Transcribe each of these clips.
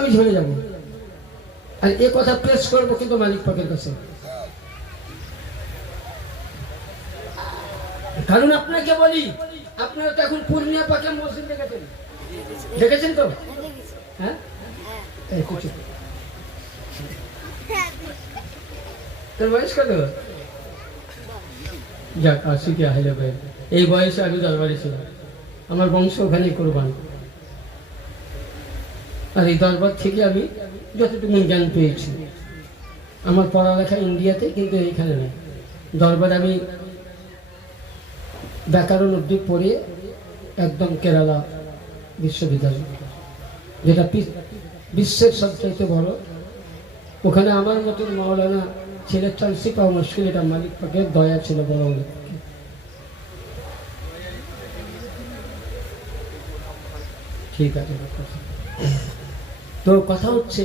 আমি ঝরে যাবো আর এ কথা পেশ করবো কিন্তু মালিক পাকের কাছে। কারণ আপনাকে বলি, আপনারা তো এখন পূর্ণিয়া পাকে মসজিদ দেখেছেন, দেখেছেন তো? হ্যাঁ, তোর বয়স কত? যাক, আশিকে হাইলে ভাই, এই বয়সে আমি দরবারে ছিলাম, আমার বংশ ওখানেই কোরবান। আর এই দরবার থেকে আমি যতটুকু জ্ঞান পেয়েছি, আমার পড়ালেখা ইন্ডিয়াতে, কিন্তু এইখানে না। দরবারে আমি ব্যাকরণ অবধি পড়ে একদম কেরালা বিশ্ববিদ্যালয়, যেটা বিশ্বের সবচাইতে বড়, ওখানে আমার মতন মাওলানা ছেলের চান্সই পাওয়া মুশকিল। এটা মালিক পাকের দয়া ছিল বড় বলে। ঠিক আছে, তো কথা হচ্ছে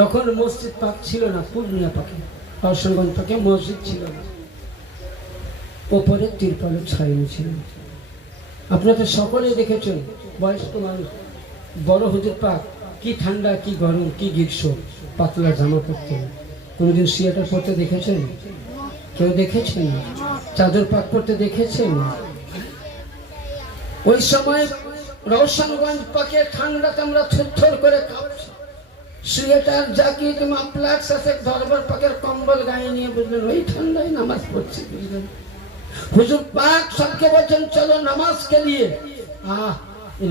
তখন মসজিদ পাক ছিল না, পূর্ণিয়া পাকে হরসনগঞ্জ পাকে মসজিদ ছিল না, ওপরে তিরপলের ছাউনি ছিল। আপনারা সকলেই দেখেছেন, বয়স্ক মানুষ, বড় হুজুর পাক কি ঠান্ডা, কি গরম, কি গ্রীষ্ম, পাতলা জামা পরতেন। কোনোদিন সোয়েটার পরতে দেখেছেন? কেউ দেখেছেন? চাদর পাক পরতে দেখেছেন? ওই সময় রওশনগঞ্জ পাকে ঠান্ডাতে আমরা থরথর করে কাঁপছি, সোয়েটার, জ্যাকেট, মাফলার সাথে দরবার পাকের কম্বল গায়ে নিয়ে, বুঝলেন, ওই ঠান্ডায় নামাজ পড়ছি। বুঝলেন, হুজুর পাক সবকে বলছেন চলো নামাজ কে লিয়ে।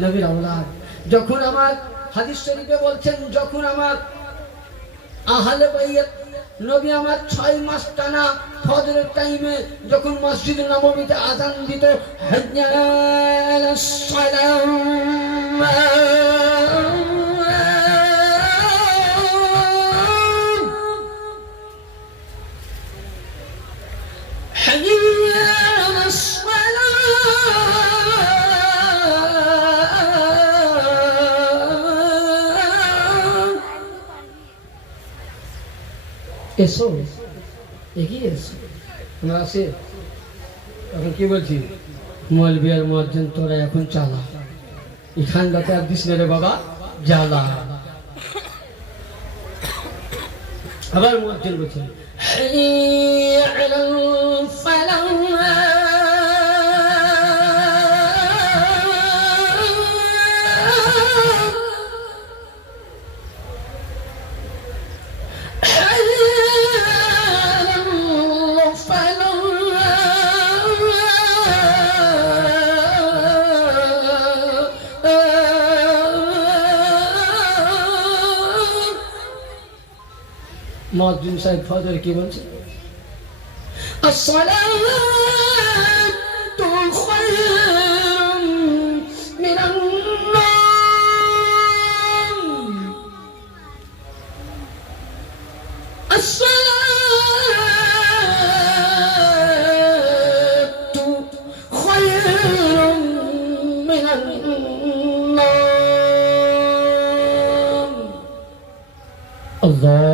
নবীর আওলাদ, যখন আমার হাদিস শরীফে বলছেন, যখন আমার আহলে বাইত নবী আমার 6 মাস টানা ফজরের টাইমে যখন মসজিদ নববীতে আযান দিত, হাইয়া আলাস সালাম, এসো, এগিয়ে এসো, আমরা আসে। এখন কি বলছি, মৌলবি আর মুয়াজ্জিন তোরা এখন চালা, এই ঠান্ডাতে আর দিস রে বাবা, জ্বালা। আবার মুয়াজ্জিন বলছে হাইয়া আলাল ফালাহ, মুয়াজ্জিন সাহেব ফজর কি বলছে, আসসালাতু খায়রুম মিনান নাওম, আসসালাতু খায়রুম মিনান নাওম। আল্লাহ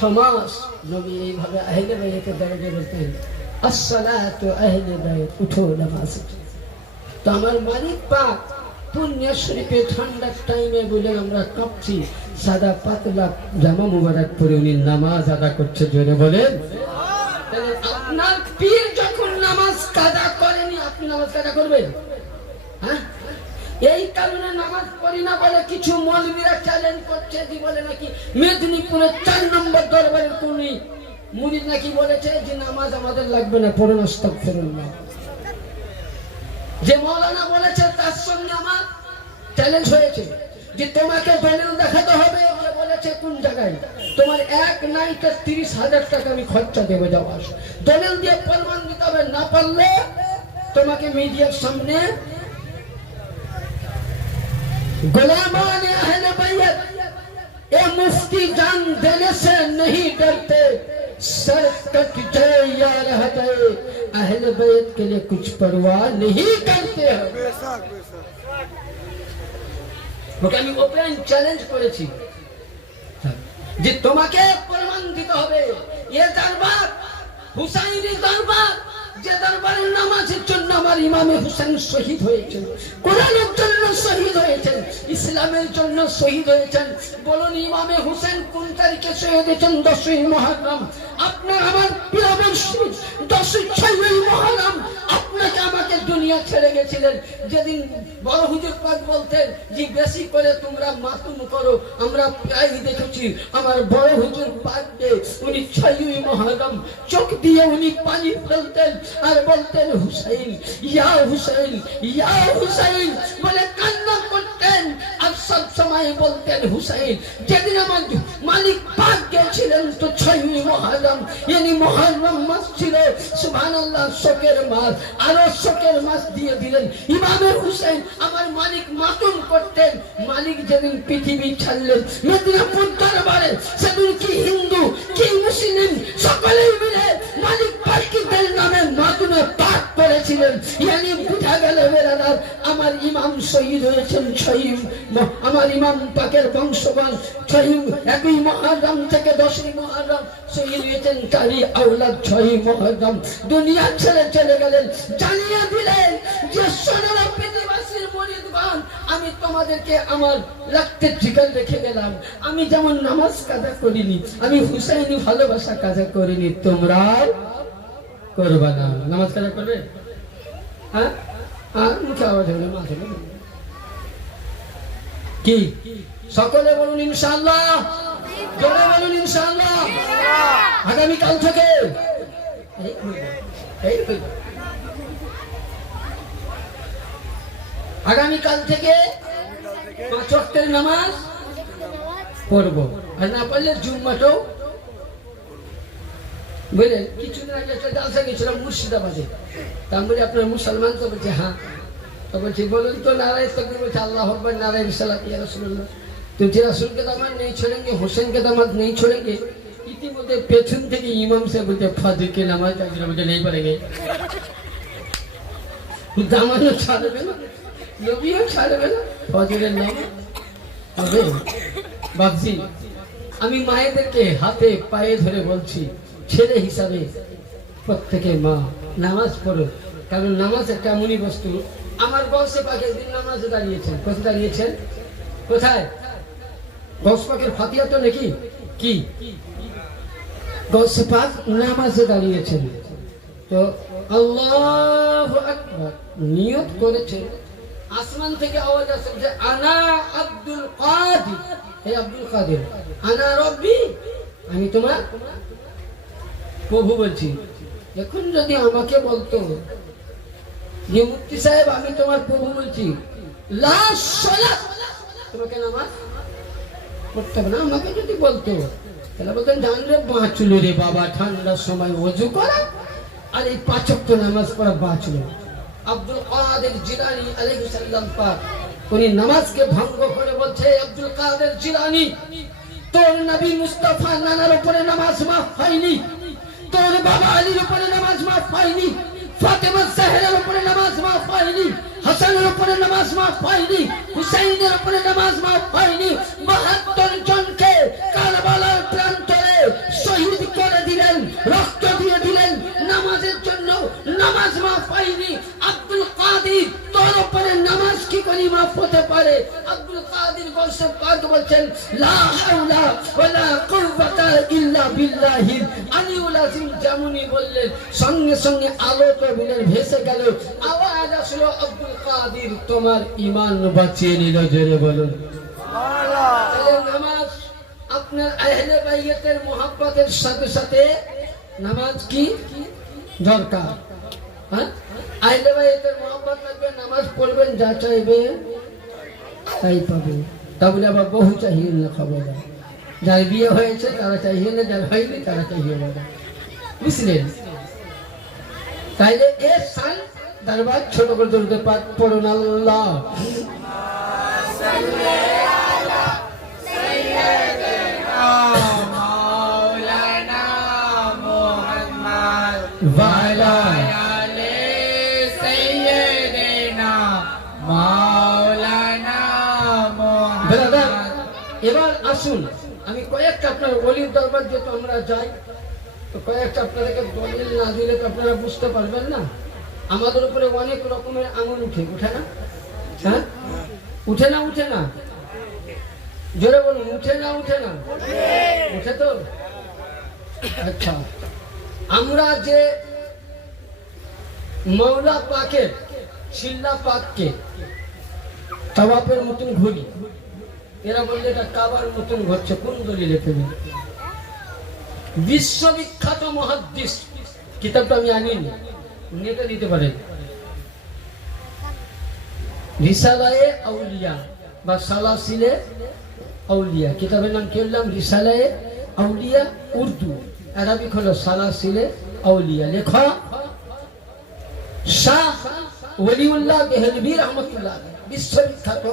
সমাজ নবী এইভাবে আহলে বাইতের দরজা বলতেন, আসসালাতু আহলে বাইত, উঠো নামাজ। তো আমার মালিক পাক পুণ্যা শরীফে ঠান্ডার টাইমে বলে আমরা কাঁপছি, সাদা পাতলা জামা মুবারক পরে উনি নামাজ আদা করছে, জোরে বলেন। আপনার পীর যখন নামাজ কাদা করেনি, আপনি নামাজ কাদা করবেন? হ্যাঁ, এই কারণে নামাজ পড়ি না বলে কিছু মৌলবীরা চ্যালেঞ্জ করছে, যে বলে নাকি মেদিনীপুরের 4 নম্বর দরবারের কোন মুরিদ নাকি বলেছে যে নামাজ আমাদের লাগবে না, পড়ুন আস্তাগফিরুল্লাহ। যে মাওলানা বলেছে তার সঙ্গে আমার চ্যালেঞ্জ হয়েছে যে তোমাকে দলিল দেখাতে হবে, যে বলেছে কোন জায়গায় তোমার এক নাইটে 30,000 টাকা আমি খরচা দেবো যাওয়া আসা, দলিল দিয়ে প্রমাণ দিতে হবে, না পারলে তোমাকে মিডিয়ার সামনে गुलामान अहले बैत ए मुफ्ती जान देने से नहीं डरते, सर कट जाए या रह जाए, अहले बैत के लिए कुछ परवाह नहीं करते हो। ওকে আমি ওপেন চ্যালেঞ্জ করেছি যে তোমাকে প্রমাণ দিতে হবে এ দরবার হুসাইনি দরবার, যে দরবারের নামাজের জন্য আমার ইমামে হুসেন শহীদ হয়েছেন, কোরআনের জন্য শহীদ হয়েছেন, ইসলামের জন্য শহীদ হয়েছেন। বলুন ইমামে হুসেন কোন তারিখে শহীদ হয়েছেন? 10ই মুহররম। আপনার আমার প্রিয় মুর্শিদ 10ই মুহররম আপনাকে আমাকে দুনিয়া ছেড়ে গেছিলেন। যেদিন বড় হুজুর পাক বলতেন যে বেশি করে তোমরা মাতুম করো, আমরা প্রায় দেখেছি আমার বড় হুজুর পাককে উনি 6ই মুহররম চোখ দিয়ে উনি পানি ফেলতেন আর বলতেন হুসাইন ইয়া হুসাইন ইয়া হুসাইন বলে কান্না করতেন আর সব সময় বলতেন হুসাইন। যেদিন আমার মালিক পাক গেছিলেন তো 6ই মুহররম, yani মুহররম মাস ছিল, সুবহানাল্লাহ, শোকের মাস, আরো শোকের মাস দিয়ে দিলেন। ইমামে হুসাইন আমার মালিক মাতুম করতেন। মালিক যেদিন পৃথিবী ছাড়লেন মেদিনীপুর দরবারে, সেদিন কি হিন্দু কি মুসলিম সকলেই মিলে মালিক পাকের নামে মাতুমে পাঠ করেছিলেন। yani বুঝা গেল বেরাদার আমার ইমাম শহীদ হয়েছেন 6ই, আমার ইমাম পাকের বংশবান 1ই মুহররম থেকে 10ই মুহররম শহীদ হয়েছেন। তারই আওলাদ 6ই মুহররম দুনিয়া ছেড়ে চলে গেলেন। জানিয়ে দিলেন যে সোনারা পৃথিবীবাসীর মুরিদগণ, আমি তোমাদেরকে আমার রক্তে জিগার রেখে গেলাম। আমি যেমন নামাজ কাজা করিনি, আমি হুসাইনি ভালোবাসা কাজা করিনি, তোমরা করবা না। নামাজ কাজা করবে? হ্যাঁ, মুখে আওয়াজ হলো, মাথা কি সকলে বলুন ইনশাআল্লাহ, জোরে বলুন ইনশাআল্লাহ। আগামী কাল থেকে আগামীকাল থেকে 5 ওয়াক্তের নামাজ পড়ব, আর না পারলে জুম্মাটাও। বুঝলেন? কিছুদিন আগে একটা জালসা গেছিলাম মুর্শিদাবাদে, তা আমি বলি আপনার মুসলমান? তো বলছে হ্যাঁ। তো বলছি বলুন তো নারায় তকবীর, বলছে আল্লাহু আকবার নারায় রিসালাত ইয়া রাসূলুল্লাহ। तो जो रसूल के दामाद नहीं छोड़ेंगे, हुसैन के दामाद नहीं छोड़ेंगे। इतिमধ্যে পেছন থেকে ইমাম সাহেব বলতে ফাজর के নামাজ তাকবীর বলতে नहीं पड़ेंगे, দামানও ছাড়বে না, নবীও ছাড়বে না, ফজরের নামাজ হবে। বাবজি আমি মায়েদেরকে হাতে পায়ে ধরে বলছি, ছেলে হিসাবে প্রত্যেকে মা নামাজ পড়ো, কারণ নামাজ একটা এমনই বস্তু। আমার বংশে পাকে দিন নামাজে দাঁড়িয়েছেন, কোথায় দাঁড়িয়েছেন? কোথায়? গৌস পাকের ফাতিহা তো নাকি কি গৌস পাক নামাজে দাঁড়িয়েছেন, তো আল্লাহু আকবার নিয়ত করেছেন। আসমান থেকে আওয়াজ আসে যে আনা আব্দুল কাদের, হে আব্দুল কাদের, আনা রব্বি, আমি তোমার প্রভু বলছি। এখন যদি আমাকে বলতো যে মুফতি সাহেব আমি তোমার প্রভু বলছি, লা সালাত, তোমাকে নামাজ পড়তে হবে না, আমাকে যদি বলতো তাহলে বলতেন জান রে বাঁচলো রে বাবা, ঠান্ডার সময় ওযু করা আর এই 5 ওয়াক্ত নামাজ পড়া বাঁচলো। আব্দুল কাদের জিলানী আলাইহিস সালাম পাক উনি নামাজকে ভঙ্গ করে বলছে, আব্দুল কাদের জিলানী তোর নবী মুস্তাফা নানার উপরে নামাজ মাফ হয়নি, তোর বাবা আলীর উপরে নামাজ মাফ হয়নি, ফাতেমা জাহরার উপরে নামাজ মাফ হয়নি, হাসানের উপরে নামাজ মাফ হয়নি, হুসাইনের উপরে নামাজ মাফ হয়নি। 72 জনকে কারবালার প্রান্তরে শহীদ করে দিলেন, রক্ত দিয়ে দিলেন নামাজের জন্য, নামাজ মাফ হয়নি। আব্দুল কাদের তোর উপরে নামাজ কি করে মাফ হতে পারে? আব্দুল কাদের গৌসে পাক বলছেন লা হাওলা ওয়ালা কুওয়াতা ইল্লা বিল্লাহিল আলিউল আযীম। যেমনই বললেন সঙ্গে সঙ্গে আলো তবিলের ভেসে গেল, আওয়াজ আসলো আব্দুল কাদের তোমার ঈমান বাঁচিয়ে নিল, জোরে বলুন সুবহানাল্লাহ। নামাজ আপনার আহলে বাইতের মুহাব্বতের সাথে সাথে নামাজ কি দরকার? হ্যাঁ, আহলে বাইতের মুহাব্বত লাগবে, নামাজ পড়বেন, যা চাইবেন তাই পাবেন। তা বলে আবার বহু চাহিয়ে না, খবরদার। যার বিয়ে হয়েছে তারা চাহিয়ে না, যার হয়নি তারা চাহিয়ে না, বুঝলেন? তাইলে এ সাল দরবার ছোট করে দরুদ পাক পড়ুন। আল্লাহ মাওলানা ওয়ালা আলে সাইয়্যিদিনা মাওলানা মুহাম্মদ। এবার আসুন আমি কয়েকটা আপনার ওলির দরবার যেহেতু আমরা যাই তো কয়েকটা আপনাদেরকে দলিল না দিলে তো আপনারা বুঝতে পারবেন না। আমাদের উপরে অনেক রকমের আঙুল উঠে না? হ্যাঁ উঠে না জোরে বলুন, উঠে না উঠে তো। আচ্ছা, আমরা যে মওলা পাকের শিল্লা পাককে তাওয়াফের মতন ঘুরি, এরা বললে এটা কাবার মতন ঘটছে, কোন দলিলে পেবেন? বিশ্ববিখ্যাত মুহাদ্দিস, কিতাবটা আমি আনিনি, নেটে দিতে পারেন, রিসালায়ে আউলিয়া বা সালাসিলে আউলিয়া, কিতাবের নাম কি বললাম? রিসালায়ে আউলিয়া, উর্দু, আরবিক হলো সালাসিলে আউলিয়া, লেখা শাহ ওলিউল্লাহ দেহলভী রহমতুল্লাহ, বিশ্ববিখ্যাত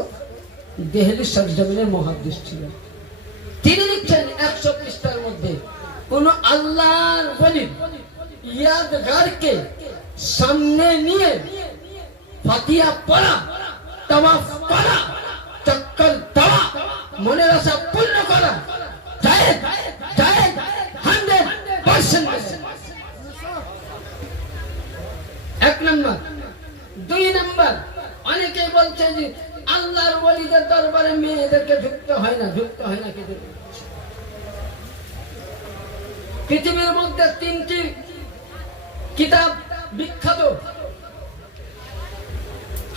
দেহলি সরজমিনের মুহাদ্দিস ছিলেন। তিনি লিখছেন 100 পৃষ্ঠার মধ্যে, কোন আল্লাহর ওলির ইয়াদগারকে সামনে নিয়ে ফাতিহা পড়া, তাওয়াফ করা, চক্কর দেওয়া, মনের আশা পূর্ণ করা জায়েজ 100%। এক নম্বর। দুই নম্বর, অনেকে বলছে যে আল্লাহর ওলিদের দরবারে মেয়েদেরকে ঢুকতে হয় না কি? পৃথিবীর মধ্যে 3টি কিতাব বিখ্যাত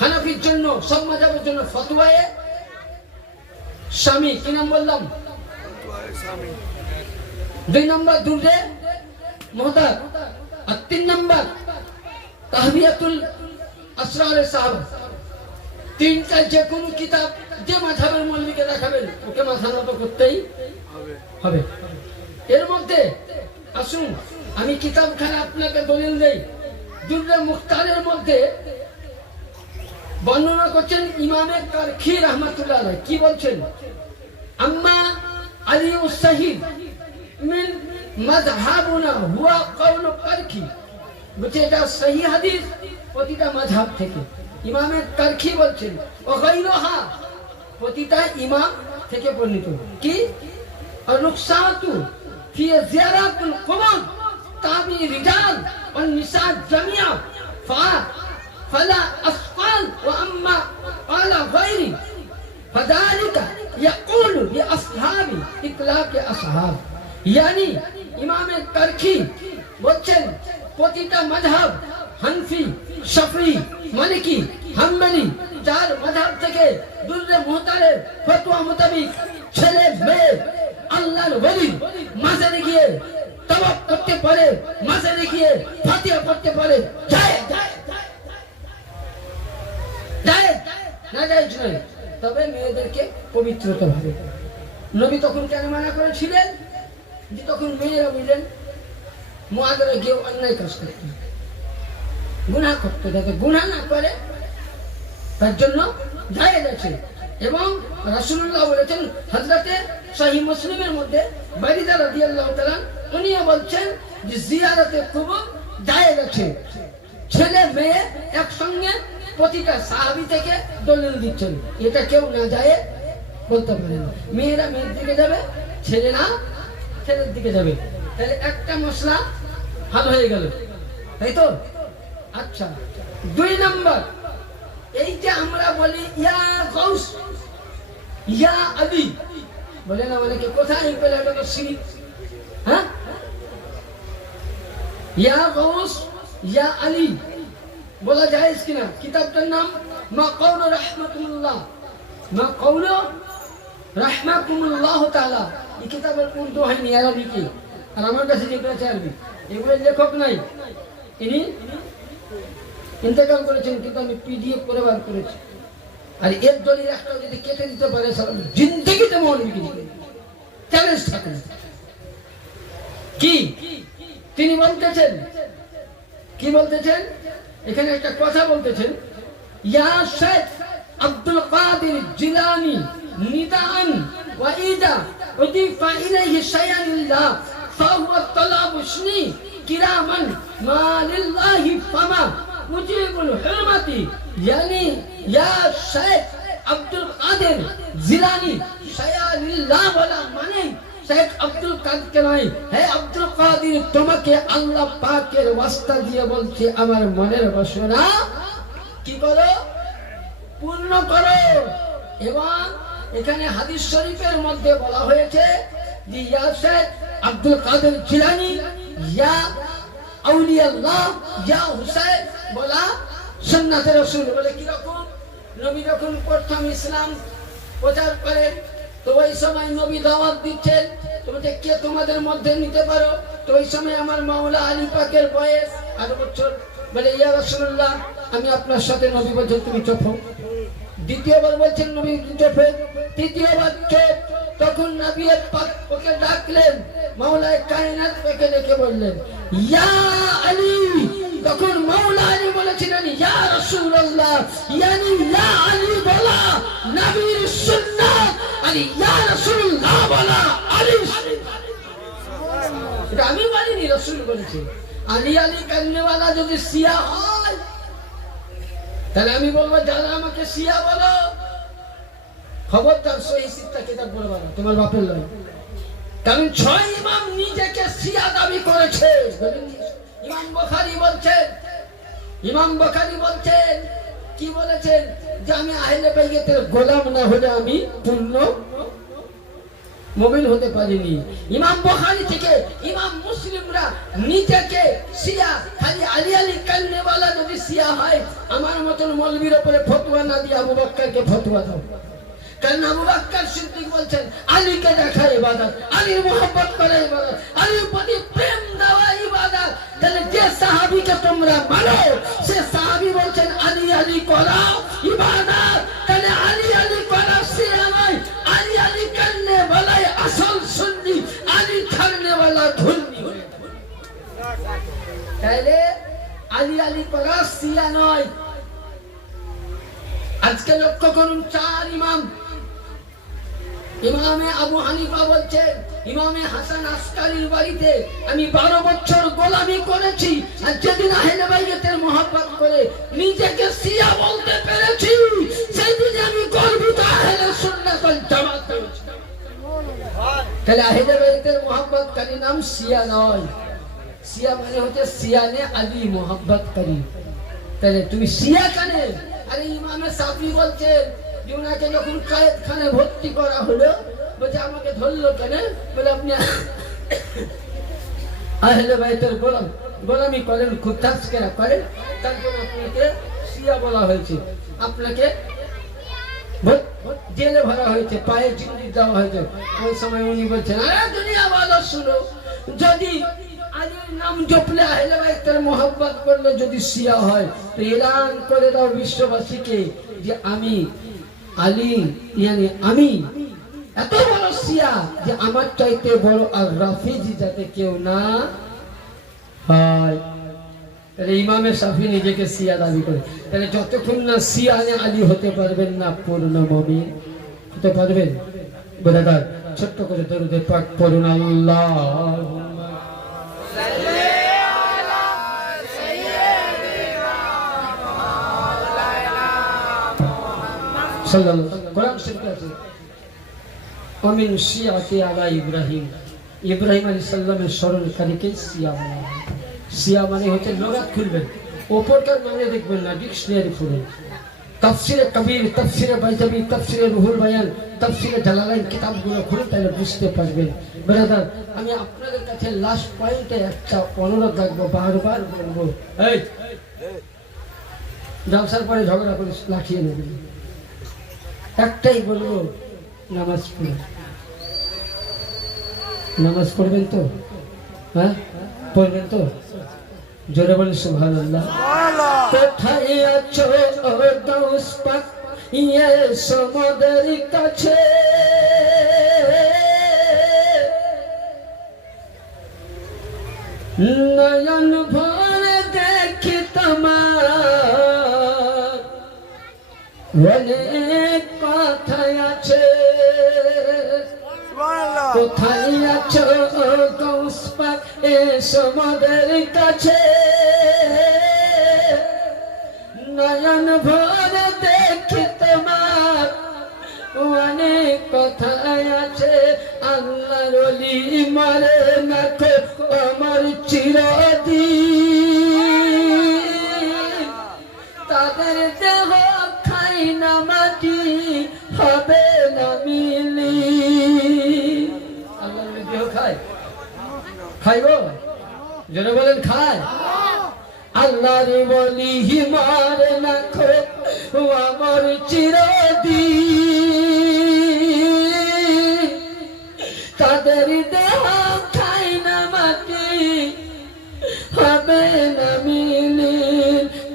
হানাফির জন্য, সব মাযহাবের জন্য, ফতোয়ায়ে শামী, কি নাম বললাম? 2 নম্বর দুররে মুহতার, আর 3 নম্বর তাহবিয়াতুল আসরারে সাহাবা। 3টা যে কোনো কিতাব যে মাযহাবের মৌলবীকে দেখাবেন ওকে মাথা নত করতেই হবে। এর মধ্যে আসুন আমি কিতাবখানা আপনাকে দলিল দেই। দুররে মুখতারের মধ্যে বর্ণনা করছেন ইমামে কারখি রাহমাতুল্লাহ আলাইহি, কি বলছেন? আম্মা আলিউস সাহিহ মিন মাযহাবুনা হুয়া কাউলু কারখি, বলছে এটা সহিহ হাদিস প্রতিটা মাযহাব থেকে। ইমামে কারখি বলছেন ও গায়রুহা, প্রতিটা ইমাম থেকে বর্ণিত। কি? আর রুখসাতু ফি জিয়ারাতুল কুবুর তাবি রিজাল ওয়ান নিসা জামিয়া ফালা আসকাল ওয়া আম্মা আলা গায়রি ফাযালিকা ইয়াকুলু লি আসহাবি ইতলাক আসহাব। यानी ইমামে কারখি বলছেন প্রতিটা মাযহাব, হানফি, শাফিঈ, মালিকি, হাম্বলি, 4 মাযহাব থেকে দুররে মুহতারের ফতোয়া মোতাবেক ছেলে মেয়ে আল্লাহর ওলি মাজারে গিয়ে তাওয়াফ করতে পারে, মাজারে গিয়ে ফাতিহা পড়তে পারে, জায়েজ না জায়েজ নয়। তবে মেয়েদেরকে পবিত্রতা ভাবে। নবী তখন কেন মানা করেছিলেন? যে তখন মেয়েরা বুঝলেন মুআদরা গিয়ে অন্যায় কাজ করতে, গুনাহ করতে, যাতে গুনাহ না করে তার জন্য জায়েজ আছে। এবং রাসূলুল্লাহ বলেছেন, হযরতে সহিহ মুসলিমের মধ্যে বারিদা রাদিয়াল্লাহু তাআলা উনিও বলছেন যে জিয়ারতে কুবুর জায়েজ আছে। ছেলে মেয়ে একসঙ্গে প্রতিটা সাহাবী থেকে দলিল দিচ্ছেন, এটা কেউ না যায় বলতে পারে না। মেয়েরা মেয়ের দিকে যাবে, ছেলেরা ছেলের দিকে যাবে, তাহলে একটা মশলা ভালো হয়ে গেল, তাই তো? আচ্ছা, 2 নম্বর, এই যে আমরা বলি ইয়া গাউস, ইয়া আলী, বলে না অনেকে, কোথায় পেলে এটা তো শিরিক? হ্যাঁ, ইয়া গাউস, ইয়া আলী বলা জায়েজ কিনা? কিতাবটার নাম মা কাউলু রাহমাতুল্লাহ, মা কাউলু রাহমাকুমুল্লাহ তাআলা। এই কিতাবের উর্দু হয়নি, আরবি কি, আর আমার কাছে যেগুলো আছে আরবি, এগুলোর লেখক নাই, ইনি ইন্তেকাল করেছেন, কিন্তু আমি পিডিএফ করে বার করেছি। আর এর দলিল একটা যদি কেটে দিতে পারে সারা জিন্দেগিতে মৌলবী চ্যালেঞ্জ থাকে না। কি তিনি বলতেছেন? কি বলতেছেন? এখানে একটা কথা বলতেছেন, ইয়া শেখ আব্দুল কাদের জিলানী নিদান ওয়া ইদা উদিফা ইলাইহি শাইআন লিল্লাহ ফাহুয়া তালাবুশনি किरामन मालिल्लाहि फमा मुजीबुल हुरमती यानी या शेख अब्दुल कादिर जिलानी शायालिल्लाह वाला माने शेख अब्दुल कादिर के नয় হে আব্দুল কাদির তোমাকে আল্লাহ পাকের ওয়াস্তা দিয়ে বলছে আমার মনের বাসনা কি করো পূর্ণ করো এবং এখানে হাদিস শরীফের মধ্যে বলা হয়েছে যে ইয়া শেখ আব্দুল কাদের জিলানী ইয়া আউলিয়া আল্লাহ ইয়া হুসাইন বলা সুন্নাতে রাসূল বলে কি রকম নবী যখন প্রথম ইসলাম প্রচার করেন তো ওই সময় নবী দাওয়াত দিচ্ছেন তোমরা কে তোমাদের মধ্যে নিতে পারো তো ওই সময় আমার মাওলা আলী পাকের বয়স 8 বছর বলে ইয়া রাসূলুল্লাহ আমি আপনার সাথে নবী বলছেন তুমি চুপ হও দ্বিতীয়বার বলছেন নবী চুপ হও তৃতীয়বার চুপ তখন নবী পাক ওকে ডাকলেন মাওলায়ে কায়নাত ওকে ডেকে বললেন ইয়া আলী তখন মাওলা আলী বলেছিলেন ইয়া রাসূলুল্লাহ ইয়ানি ইয়া আলী বলা নবীর সুন্নাত আলী ইয়া রাসূলুল্লাহ বলা আলী এটা আমি বলিনি রাসূল বলেছে আলী আলী কান্নেওয়ালা যদি শিয়া হয় তাহলে আমি বলবো যারা আমাকে শিয়া বলো খবরদার সহিহ সিত্তা কিতাব বলবা না তোমার বাপের লয় কারণ 6 ইমাম নিজেকে শিয়া দাবি করেছে ইমাম বুখারী বলছেন কি বলেছেন যে আমি আহলে বাইতের গোলাম না হলে আমি পূর্ণ মুমিন হতে পারিনি ইমাম বুখারী থেকে ইমাম মুসলিমরা নিজেকে শিয়া খালি আলী আলী কান্নেওয়ালা যদি শিয়া হয় আমার মতন মৌলবীর উপরে ফতোয়া না দিয়ে আবু বকরকে ফতোয়া দাও কারণ আবু বকর সিদ্দিক বলছেন আলীকে দেখা ইবাদত আলীর মোহব্বত করা ইবাদত আলীর প্রতি প্রেম দেওয়া ইবাদত তাহলে যে সাহাবীকে তোমরা মানো সে সাহাবী বলছেন আলী আলী করা ইবাদত তাহলে আলী আলী করা শিয়া নয় আলী আলী করনে वाला আসল সুন্নি আলী ছাড়নে वाला ধুন্নি তাহলে আলী আলী করা শিয়া নয় আজকে লক্ষ্য করুন 4 ইমাম ইমামে আবু হানিফা বলছেন ইমামে হাসান আসকারীর বাড়িতে আমি 12 বছর গোলামি করেছি আর যেদিন আহলে বাইতের মোহাব্বত করে নিজেকে শিয়া বলতে পেরেছি সেই দিন আমি গর্বিত আহলে সুন্নাত ওয়াল জামাত পেয়েছি তাহলে আহলে বাইতের মোহাব্বত কারী নাম শিয়া নয় শিয়া মানে হচ্ছে শিয়ানে আলী মোহাব্বত করি তাহলে তুমি শিয়া কানে আরে ইমামে সাফি বলছেন যে ওনাকে যখন কায়েতখানে ভর্তি করা হলো বলে আমাকে ধরলো কেন বলে আপনি আহলে বাইতের গোলামি করেন খুব তাসকিরা করেন তারপর আপনাকে শিয়া বলা হয়েছে আপনাকে জেলে ভরা হয়েছে পায়ে জিন্দি দেওয়া হয়েছে ওই সময় উনি বলছেন আরে দুনিয়া ভালো শুনো যদি আলীর নাম জপলে আহলে বাইতের মোহাব্বত করলে যদি শিয়া হয় তো এলান করে দাও বিশ্ববাসীকে যে আমি আলী ইয়ানি আমি এত বড় শিয়া যে আমার চাইতে বড় আর রাফিজি যাতে কেউ না হয় তাহলে ইমামে শাফি নিজেকে শিয়া দাবি করে তাহলে যতক্ষণ না শিয়ানে আলী হতে পারবেন না পূর্ণ মুমিন হতে পারবেন ব্রাদার ছোট্ট করে দরুদ পাক পড়ুন আল্লাহুম্মা সাল্লি আলা সাইয়্যিদিনা মাওলানা মুহাম্মদ সাল্লাল্লাহু আলাইহি কোরআন শরীফে আছে ওমিন শিয়াতি আলা ইব্রাহিম ইব্রাহিম আলাইহিস সালামের স্মরণকারীকে শিয়া বলা হয় শিয়া মানে হচ্ছে লগাত খুলবেন ওপরকার মানে দেখবেন না ডিকশনারি খুলবেন তাফসিরে কবির তাফসিরে বাইজাবি তাফসিরে রুহুল বায়ান তাফসিরে জালালাইন কিতাবগুলো খুলে তাহলে বুঝতে পারবেন ব্রাদার আমি আপনাদের কাছে লাস্ট পয়েন্টে একটা অনুরোধ রাখবো বারবার বলবো এই জলসার পরে ঝগড়া করে লাঠিয়ে নেবেন একটাই বলবো নামাজ পড়ুন নামাজ পড়বেন তো হ্যাঁ পড়বেন তো জোরে বলি সুবহানাল্লাহ কোথায় আছো ও গাউস পাক ইয়ে সমুদ্রের কাছে নয়ন ভরে দেখি তোমার অনেক কথা আছে কোথায় আছো ও গাউস পাক এসো মোদের কাছে নয়ন ভরে দেখি তোমার অনেক কথা আছে আল্লাহর ওলি মরে না কো আমার চিরদিন তাদের দেহ খাই না মাটি হবে না মিলি আল্লাহর ওলি দেহ খায় খাইব যেন বলেন খায় আল্লাহর ওলি মারে না কো আমার চিরদিন তাদের দেহ খাই না মাটি হবে না মিলিন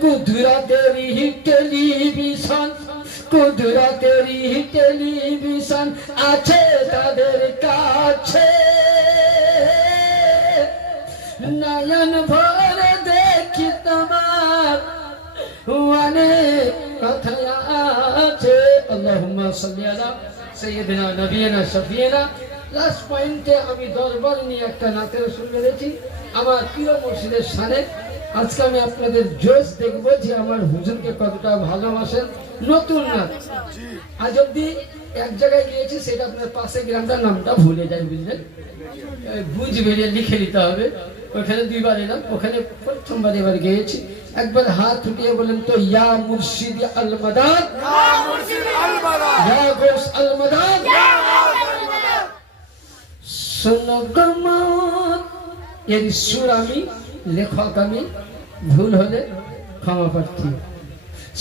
কুদরতেরই টেলিভিশন কুদরতেরই টেলিভিশন আছে তাদের কাছে নয়ন ভরে দেখি তোমার অনেক কথা আছে আল্লাহুম্মা সাল্লি আলা সাইয়্যিদিনা নবিয়িনা শাফিয়িনা লাস্ট পয়েন্টে আমি দরবার নিয়ে একটা নাতের সুর মেরেছি আমার প্রিয় মুর্শিদের শানে আজকে আমি আপনাদের জোশ দেখবো যে আমার হুজুরকে কতটা ভালোবাসেন নতুন নাত আজ অব্দি এক জায়গায় গিয়েছি সেটা আপনার পাশে গ্রামটার নামটা ভুলে যাই বুঝলেন বুঝ বেরিয়ে লিখে নিতে হবে ওখানে দুইবার এলাম ওখানে প্রথমবার এবার গিয়েছি একবার হাত উঠিয়ে বলেন তো ইয়া মুর্শিদ আল মাদাদ ইয়া মুর্শিদ আল মাদাদ ইয়া গৌস আল মাদাদ শোনো গমত এর সুর আমি লেখক আমি ভুল হলে ক্ষমা প্রার্থী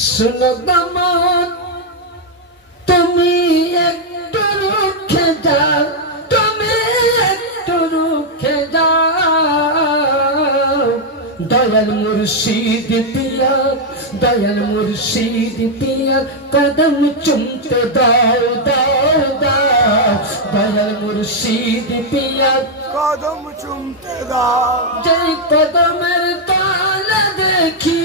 শোনো গমত তুমি একটু রুখে যাও তুমি একটু রুখে যাও দয়াল মুর্শিদ পিয়া দয়াল মুর্শিদ পিয়া কদম চুমতে দাও দাও দাও দয়াল মুর্শিদ পিয়া কদম চুমতে দাও যে কদমের তালা দেখি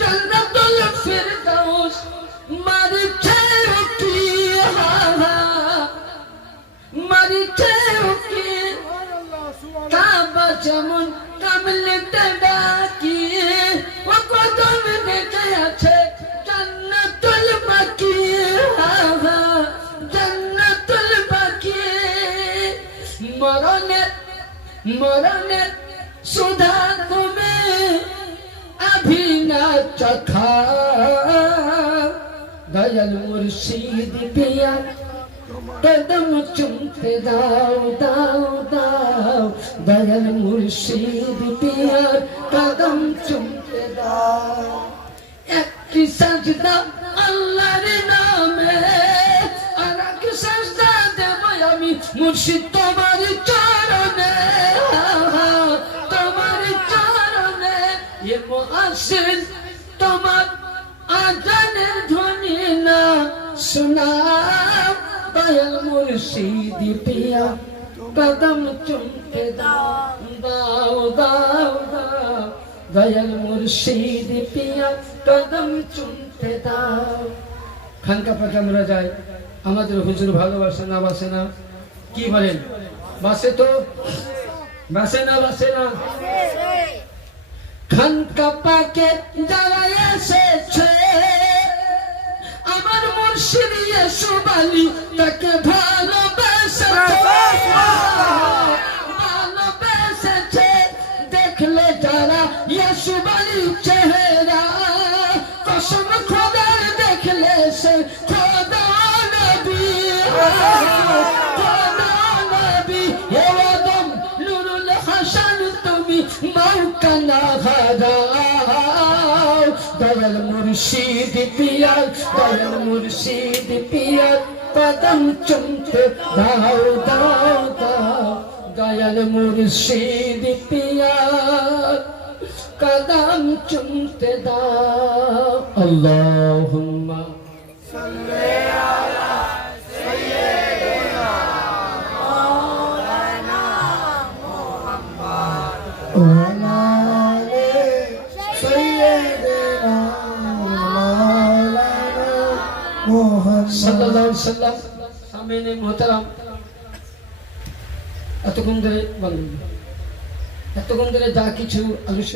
জান্নাতুল ফিরদাউস মারিছে কি হাহা মারিছে কি কাবা যেমন কামলিতে ডাকি ও কদম দেখে আছে জান্নাতুল বাকি হাহা জান্নাতুল বাকি মরণের মরণের সুধা তুমি अभिना चखा दयाल मुर्शिद पिया कदम चुमते दाओ दाओ दाओ दयाल मुर्शिद पिया कदम चुमते दाओ एक सजदा अल्लाहर नामे और एक सजदा देबो आमी मुर्शिद তোমার চরণে তোমার চরণে ये मुअज्जिन তোমার আজানের ধ্বনি না শোনা দয়াল মুর্শিদ পিয়া কদম চুমতে দাও দাও দাও দাও দয়াল মুর্শিদ পিয়া কদম চুমতে দাও খানকা পাকে আমরা যাই আমাদের হুজুর ভালোবাসে না বাসে না কি বলেন বাসে তো বাসে না খানকা পাকে যারা এসেছে আমার মুর্শিদ ইয়েসুফ আলী তাকে ভালোবেসেছে দেখলে যারা ইয়েসুফ আলীর চেহারা কসম খোদার দেখলে সে খোদা নবী হে আদম নুরুল হাসান তুমি মাওকানা হারাও দয়াল মুর্শিদ পিয়া দয়াল মুর্শিদ পিয়া কদম চুমতে দাও দাও দাও দয়াল মুর্শিদ পিয়া কদম চুমতে দাও আল্লাহুম্মা সাল্লি আলা সাইয়্যিদিনা মাওলানা মুহাম্মদ ওয়া আলি সাইয়্যিদিনা মাওলানা মুহাম্মদ সাল্লাল্লাহু আলাইহি ওয়াসাল্লাম। সামিনে মুহতারাম এতক্ষণ ধরে বলেন, এতক্ষণ ধরে যা কিছু আলোচনা